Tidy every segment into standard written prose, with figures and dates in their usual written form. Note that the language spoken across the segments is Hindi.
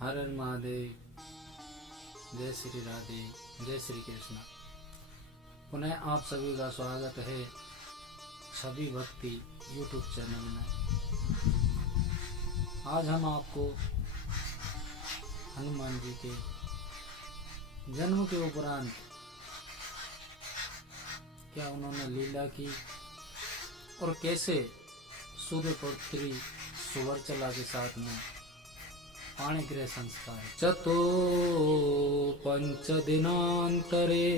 हर हर महादेव। जय श्री राधे, जय श्री कृष्ण। पुनः आप सभी का स्वागत है छवि भक्ति यूट्यूब चैनल में। आज हम आपको हनुमान जी के जन्म के उपरांत क्या उन्होंने लीला की और कैसे सूर्यपुत्री सुवर्चला के साथ में पाणिग्रह संस्कार चतो पंच दिनांतरे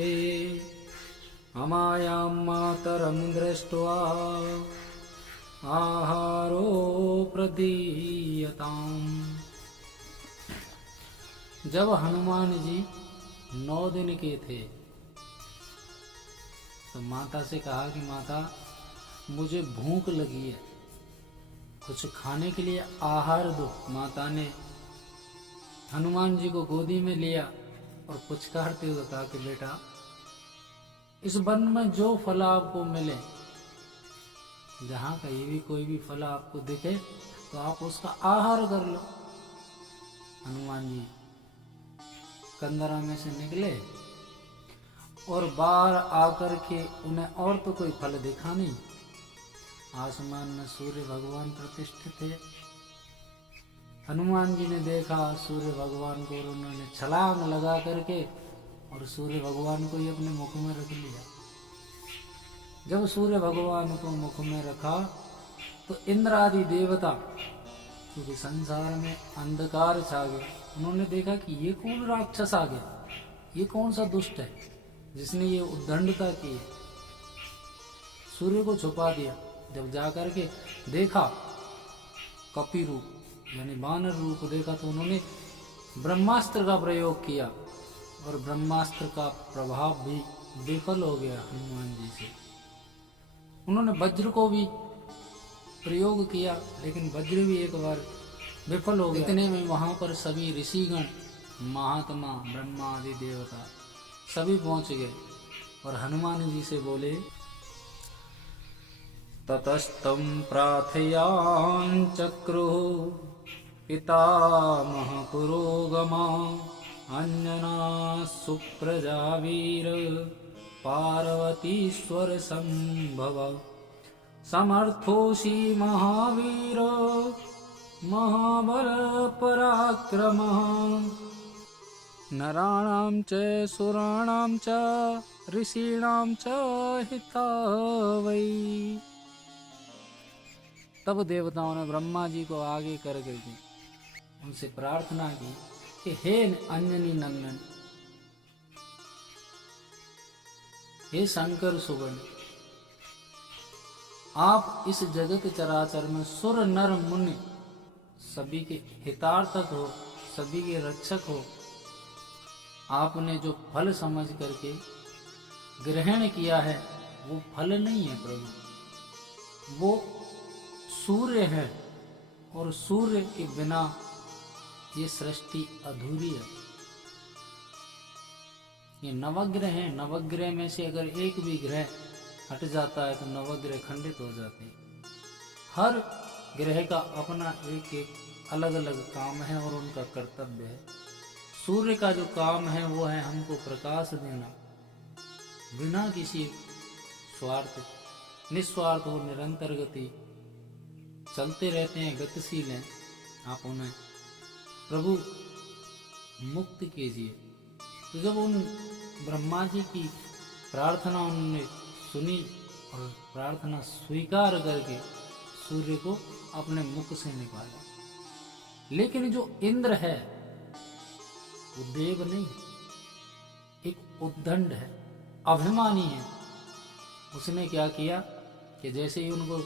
अमायां मातरं दृष्ट्वा आहारो प्रदीयताम्। जब हनुमान जी 9 दिन के थे तो माता से कहा कि माता मुझे भूख लगी है, कुछ खाने के लिए आहार दो। माता ने हनुमान जी को गोदी में लिया और पुचकारते हुए कहा कि बेटा इस वन में जो फल आपको मिले, जहाँ कहीं भी कोई भी फल आपको दिखे तो आप उसका आहार कर लो। हनुमान जी कंदरा में से निकले और बाहर आकर के उन्हें और तो कोई फल दिखा नहीं। आसमान में सूर्य भगवान प्रतिष्ठित थे। हनुमान जी ने देखा सूर्य भगवान को और उन्होंने छलांग लगा करके और सूर्य भगवान को ही अपने मुख में रख लिया। जब सूर्य भगवान को मुख में रखा तो इंद्र आदि देवता, क्योंकि संसार में अंधकार छा गया, उन्होंने देखा कि ये कौन राक्षस आ गया, ये कौन सा दुष्ट है जिसने ये उद्दंडता की है। सूर्य को छुपा दिया। जब जाकर के देखा कपि रूप यानी वानर रूप देखा तो उन्होंने ब्रह्मास्त्र का प्रयोग किया और ब्रह्मास्त्र का प्रभाव भी विफल हो गया हनुमान जी से। उन्होंने वज्र को भी प्रयोग किया लेकिन वज्र भी एक बार विफल हो गया। इतने में वहां पर सभी ऋषिगण, महात्मा, ब्रह्मा आदि देवता सभी पहुंच गए और हनुमान जी से बोले ततस्तं प्रार्थयां चक्रुः पितामह पुरोगमा अंजना सुप्रजा वीर पार्वतीश्वर संभव समर्थोषि महावीर महाबल पराक्रम नराणां च सुराणां च ऋषीणां च हितावै। तब देवताओं ने ब्रह्मा जी को आगे कर गई उनसे प्रार्थना की कि हे अंजनी नंदन, हे शंकर सुवन, आप इस जगत चराचर में सुर नर मुनि सभी के हितार्थक हो, सभी के रक्षक हो। आपने जो फल समझ करके ग्रहण किया है वो फल नहीं है प्रभु, वो सूर्य है और सूर्य के बिना ये सृष्टि अधूरी है। ये नवग्रह है, नवग्रह में से अगर एक भी ग्रह हट जाता है तो नवग्रह खंडित हो जाते हैं। हर ग्रह का अपना एक एक अलग अलग काम है और उनका कर्तव्य है। सूर्य का जो काम है वो है हमको प्रकाश देना, बिना किसी स्वार्थ, निस्वार्थ और निरंतर गति चलते रहते हैं, गतिशील हैं। आप उन्हें प्रभु मुक्त कीजिए। तो जब उन ब्रह्मा जी की प्रार्थना उन्होंने सुनी और प्रार्थना स्वीकार करके सूर्य को अपने मुख से निकाला। लेकिन जो इंद्र है वो देव नहीं, एक उद्दंड है, अभिमानी है। उसने क्या किया कि जैसे ही उनको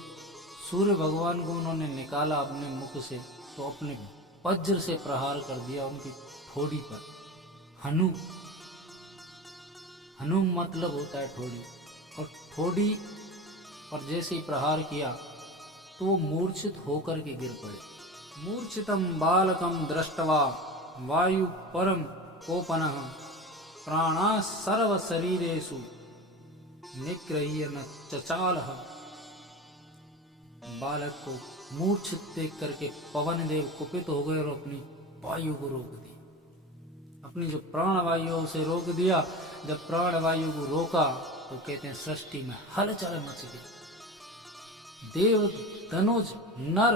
सूर्य भगवान को उन्होंने निकाला अपने मुख से तो अपने वज्र से प्रहार कर दिया उनकी ठोड़ी पर। हनु, हनु मतलब होता है ठोड़ी, और ठोड़ी पर जैसे ही प्रहार किया तो वो मूर्छित होकर के गिर पड़े। मूर्छितम बालकम दृष्टवा वायु परम कोपनः प्राणा सर्व शरीरेषु निग्रह्य न चचालः। बालक को मूर्छित देख करके पवन देव कुपित हो गए और अपनी वायु को रोक दिया, अपनी जो प्राण वायु उसे रोक दिया। जब प्राण वायु को रोका तो कहते हैं सृष्टि में हलचल मच गई। देव, धनुज, नर,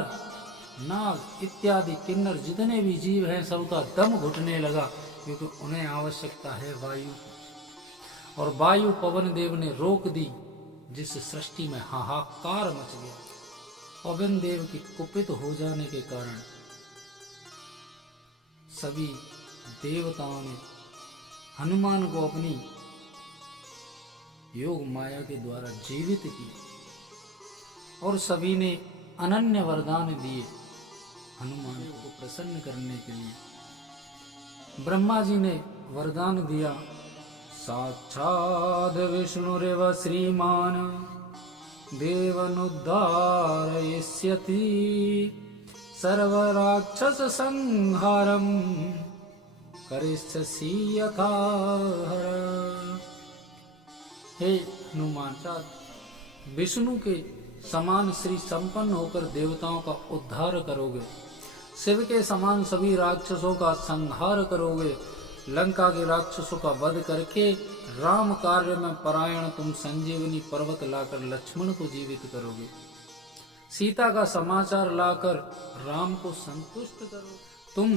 नाग इत्यादि किन्नर जितने भी जीव हैं सबका दम घुटने लगा, क्योंकि उन्हें आवश्यकता है वायु। और वायु पवन देव ने रोक दी, जिस सृष्टि में हाहाकार मच गया। पवन देव की कुपित हो जाने के कारण सभी देवताओं ने हनुमान को अपनी योग माया के द्वारा जीवित किया और सभी ने अनन्य वरदान दिए हनुमान को प्रसन्न करने के लिए। ब्रह्मा जी ने वरदान दिया, साक्षात् विष्णुरेव श्रीमान देवनुद्धारयिष्यति सर्वराक्षस संहारम करिष्यसि यथा। हे हनुमान, विष्णु के समान श्री संपन्न होकर देवताओं का उद्धार करोगे, शिव के समान सभी राक्षसों का संहार करोगे, लंका के राक्षसों का वध करके राम कार्य में परायण तुम संजीवनी पर्वत लाकर लक्ष्मण को जीवित करोगे, सीता का समाचार लाकर राम को संतुष्ट करोगे। तुम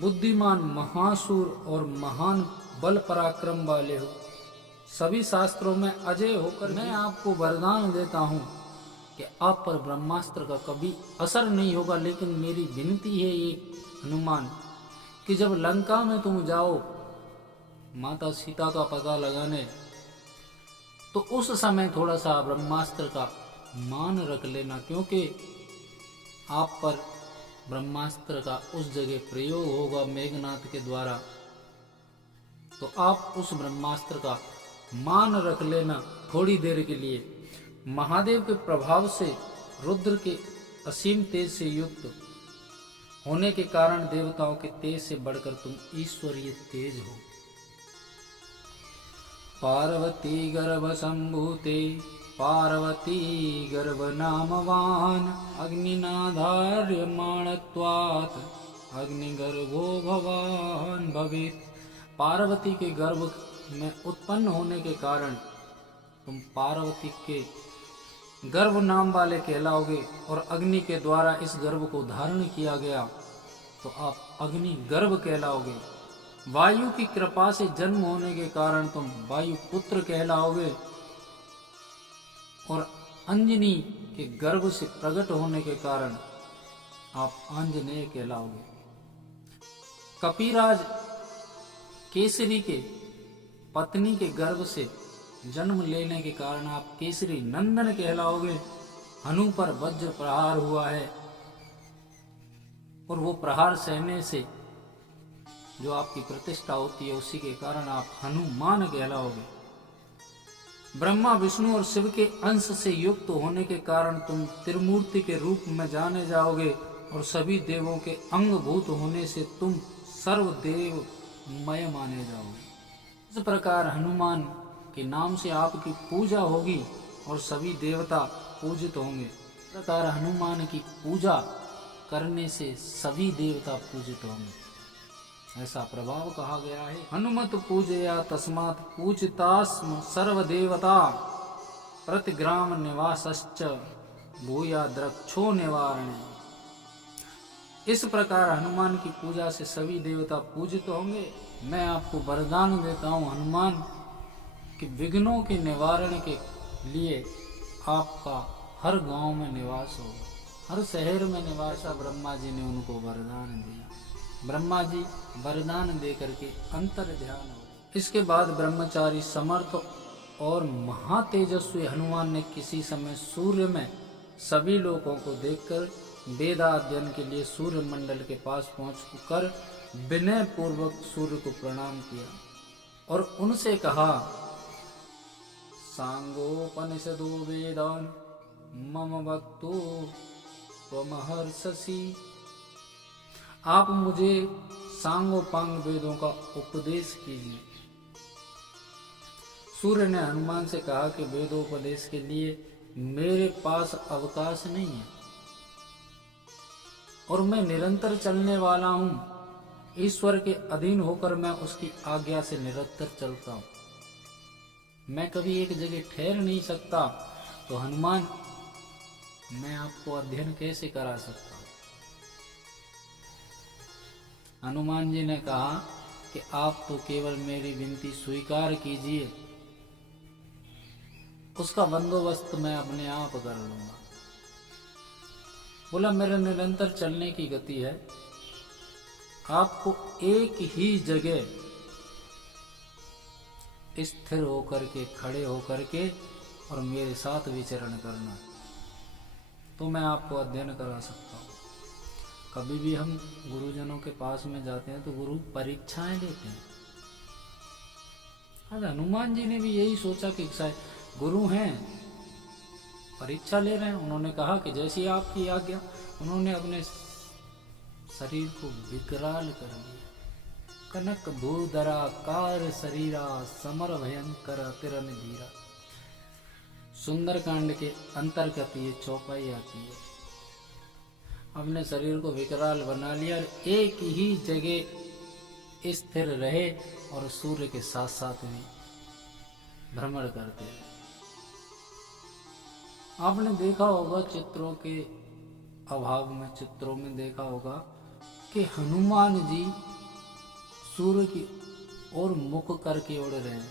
बुद्धिमान, महासूर और महान बल पराक्रम वाले हो, सभी शास्त्रों में अजय होकर मैं आपको वरदान देता हूँ कि आप पर ब्रह्मास्त्र का कभी असर नहीं होगा। लेकिन मेरी विनती है ये हनुमान कि जब लंका में तुम जाओ माता सीता का पता लगाने, तो उस समय थोड़ा सा ब्रह्मास्त्र का मान रख लेना, क्योंकि आप पर ब्रह्मास्त्र का उस जगह प्रयोग होगा मेघनाथ के द्वारा। तो आप उस ब्रह्मास्त्र का मान रख लेना थोड़ी देर के लिए। महादेव के प्रभाव से रुद्र के असीम तेज से युक्त होने के कारण देवताओं के तेज से बढ़कर तुम ईश्वरीय तेज हो। पार्वती गर्भ संभूते पार्वती गर्भ नामवान अग्निनाधार्यमाणत्वात् अग्निगर्भो भवान भवेत्। पार्वती के गर्भ में उत्पन्न होने के कारण तुम पार्वती के गर्भ नाम वाले कहलाओगे, और अग्नि के द्वारा इस गर्भ को धारण किया गया तो आप अग्नि गर्भ कहलाओगे। वायु की कृपा से जन्म होने के कारण तुम वायु पुत्र कहलाओगे, और अंजनी के गर्भ से प्रकट होने के कारण आप आंजनेय कहलाओगे। कपिराज केसरी के पत्नी के गर्भ से जन्म लेने के कारण आप केसरी नंदन कहलाओगे। हनु पर वज्र प्रहार हुआ है, और वो प्रहार सहने से जो आपकी प्रतिष्ठा होती है उसी के कारण आप हनुमान कहलाओगे। ब्रह्मा, विष्णु और शिव के अंश से युक्त होने के कारण तुम त्रिमूर्ति के रूप में जाने जाओगे, और सभी देवों के अंगभूत होने से तुम सर्वदेवमय माने जाओगे। इस प्रकार हनुमान के नाम से आपकी पूजा होगी और सभी देवता पूजित होंगे। इस प्रकार हनुमान की पूजा करने से सभी देवता पूजित होंगे, ऐसा प्रभाव कहा गया है। हनुमत पूजया तस्मात् पूजितास्म सर्वदेवता प्रतिग्राम निवासश्च भूया द्रक्षो निवारणे। इस प्रकार हनुमान की पूजा से सभी देवता पूजित होंगे। मैं आपको वरदान देता हूँ हनुमान कि विघ्नों के निवारण के लिए आपका हर गांव में निवास होगा, हर शहर में निवास। ब्रह्मा जी ने उनको वरदान दिया। ब्रह्मा जी वरदान दे करके अंतर ध्यान हो। इसके बाद ब्रह्मचारी समर्थ और महातेजस्वी हनुमान ने किसी समय सूर्य में सभी लोगों को देखकर वेदाध्ययन के लिए सूर्य मंडल के पास पहुंचकर विनय पूर्वक सूर्य को प्रणाम किया और उनसे कहा, सांगोपनिषदो वेदान मम वक्तो त्वमहर्षसि। आप मुझे सांगोपांग वेदों का उपदेश कीजिए। सूर्य ने हनुमान से कहा कि वेदोपदेश के लिए मेरे पास अवकाश नहीं है और मैं निरंतर चलने वाला हूं, ईश्वर के अधीन होकर मैं उसकी आज्ञा से निरंतर चलता हूँ। मैं कभी एक जगह ठहर नहीं सकता, तो हनुमान मैं आपको अध्ययन कैसे करा सकता हूँ? हनुमान जी ने कहा कि आप तो केवल मेरी विनती स्वीकार कीजिए, उसका बंदोबस्त मैं अपने आप कर लूंगा। बोला मेरे निरंतर चलने की गति है, आपको एक ही जगह स्थिर होकर के, खड़े होकर के और मेरे साथ विचरण करना, तो मैं आपको अध्ययन करा सकता हूँ। कभी भी हम गुरुजनों के पास में जाते हैं तो गुरु परीक्षाएं लेते हैं। आज हनुमान जी ने भी यही सोचा कि शायद गुरु हैं, परीक्षा ले रहे हैं। उन्होंने कहा कि जैसी आपकी आज्ञा, उन्होंने अपने शरीर को विकराल कर दिया। कनक भूधरा कार शरीरा, समर भयंकर तिरन धीरा। सुंदरकांड के अंतर्गत ये चौपाई आती है। अपने शरीर को विकराल बना लिया और एक ही जगह स्थिर रहे और सूर्य के साथ साथ भी भ्रमण करते रहे। आपने देखा होगा चित्रों के अभाव में, चित्रों में देखा होगा कि हनुमान जी सूर्य की ओर मुख करके उड़ रहे हैं।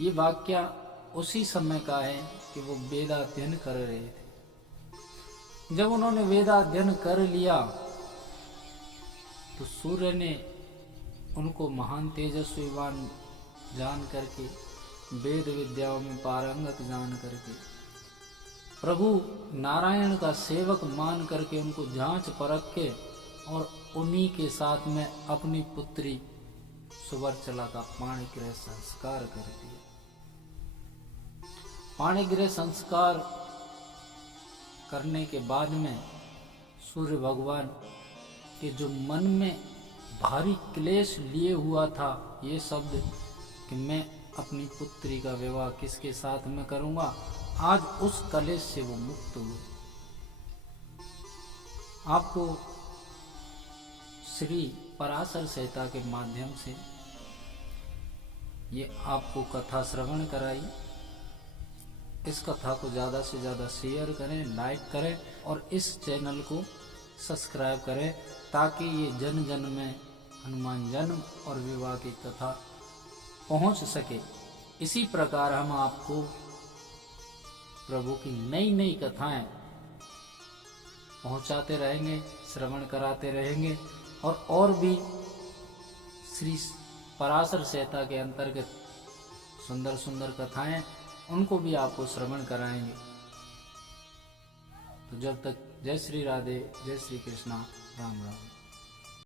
ये वाक्य उसी समय का है कि वो वेदाध्ययन कर रहे थे। जब उन्होंने वेदाध्ययन कर लिया तो सूर्य ने उनको महान तेजस्वीवान जान करके, वेद विद्याओं में पारंगत जान करके, प्रभु नारायण का सेवक मान करके उनको जांच परख के और उन्हीं के साथ में अपनी पुत्री सुवर्चला का पाणिग्रह संस्कार कर दिया। पाणिग्रह संस्कार करने के बाद में सूर्य भगवान के जो मन में भारी क्लेश लिए हुआ था, ये शब्द कि मैं अपनी पुत्री का विवाह किसके साथ में करूंगा, आज उस कलेश से वो मुक्त हुए। आपको श्री पराशर संहिता के माध्यम से ये आपको कथा श्रवण कराई। इस कथा को ज़्यादा से ज़्यादा शेयर करें, लाइक करें और इस चैनल को सब्सक्राइब करें, ताकि ये जन जन में हनुमान जन्म और विवाह की कथा पहुंच सके। इसी प्रकार हम आपको प्रभु की नई नई कथाएं पहुंचाते रहेंगे, श्रवण कराते रहेंगे और भी श्री पराशर संहिता के अंतर्गत सुंदर सुंदर कथाएं, उनको भी आपको श्रवण कराएंगे। तो जब तक जय श्री राधे, जय श्री कृष्णा, राम राम।